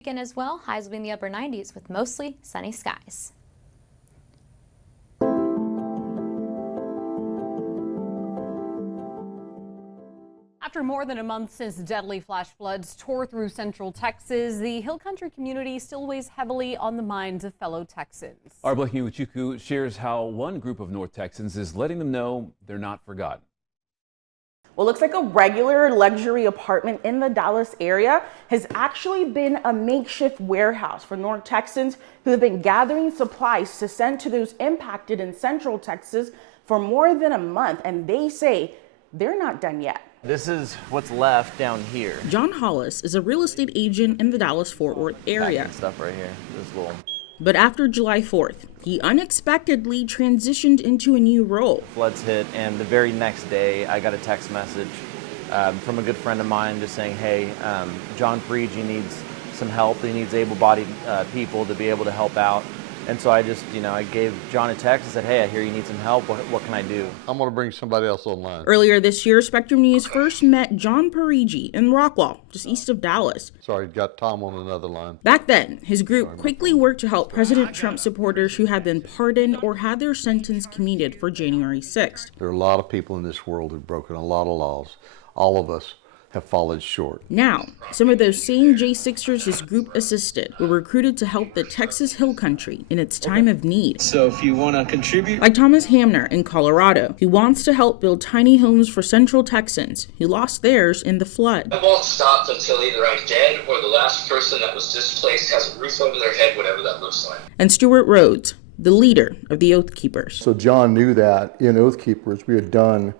Weekend as well, highs will be in the upper 90s with mostly sunny skies. After more than a month since deadly flash floods tore through central Texas, the Hill Country community still weighs heavily on the minds of fellow Texans. Our Blakey Uchuku shares how one group of North Texans is letting them know they're not forgotten. What looks like a regular luxury apartment in the Dallas area has actually been a makeshift warehouse for North Texans who have been gathering supplies to send to those impacted in central Texas for more than a month, and they say they're not done yet. This is what's left down here. John Hollis is a real estate agent in the Dallas-Fort Worth area. Stuff right here, this little. But after July 4th, he unexpectedly transitioned into a new role. Floods hit, and the very next day, I got a text message from a good friend of mine just saying, hey, John Parigi needs some help. He needs able-bodied people to be able to help out. And so I just, I gave John a text and said, hey, I hear you need some help. What can I do? I'm going to bring somebody else online. Earlier this year, Spectrum News first met John Parigi in Rockwall, just east of Dallas. Sorry, got Tom on another line. Back then, his group quickly worked to help President Trump supporters who had been pardoned or had their sentence commuted for January 6th. There are a lot of people in this world who've broken a lot of laws. All of us have fallen short. Now, some of those same J6ers his group assisted were recruited to help the Texas Hill Country in its time of need. So if you want to contribute. Like Thomas Hamner in Colorado, who wants to help build tiny homes for Central Texans who lost theirs in the flood. I won't stop until either I'm dead or the last person that was displaced has a roof over their head, whatever that looks like. And Stuart Rhodes, the leader of the Oath Keepers. So John knew that in Oath Keepers we had done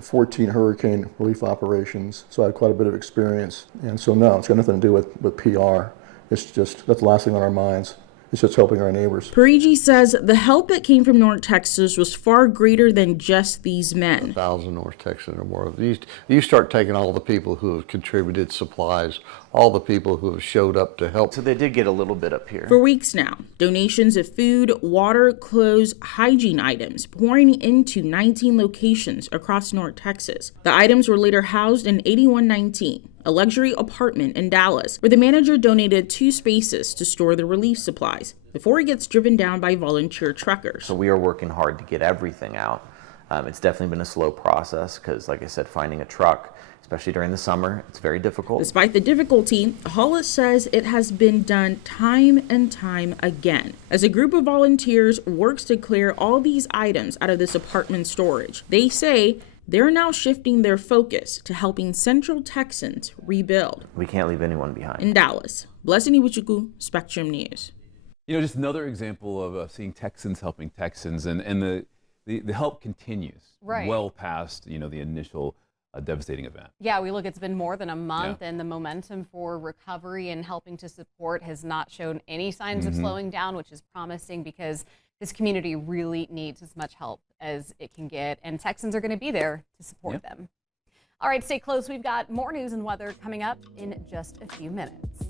14 hurricane relief operations, so I had quite a bit of experience. And so no, it's got nothing to do with PR. It's just, that's the last thing on our minds. It's just helping our neighbors. Parigi says the help that came from North Texas was far greater than just these men. 1,000 North Texans or more. You start taking all the people who have contributed supplies, all the people who have showed up to help. So they did get a little bit up here. For weeks now, donations of food, water, clothes, hygiene items pouring into 19 locations across North Texas. The items were later housed in 8119. A luxury apartment in Dallas, where the manager donated 2 spaces to store the relief supplies before he gets driven down by volunteer truckers. So we are working hard to get everything out. It's definitely been a slow process because, like I said, finding a truck, especially during the summer, it's very difficult. Despite the difficulty, Hollis says it has been done time and time again. As a group of volunteers works to clear all these items out of this apartment storage, they say they're now shifting their focus to helping Central Texans rebuild. We can't leave anyone behind. In Dallas, Blessing Iwuchukwu, Spectrum News. Just another example of seeing Texans helping Texans, and the help continues well past the initial devastating event. Yeah, it's been more than a month, and the momentum for recovery and helping to support has not shown any signs of slowing down, which is promising because this community really needs as much help as it can get, and Texans are going to be there to support them. All right, stay close. We've got more news and weather coming up in just a few minutes.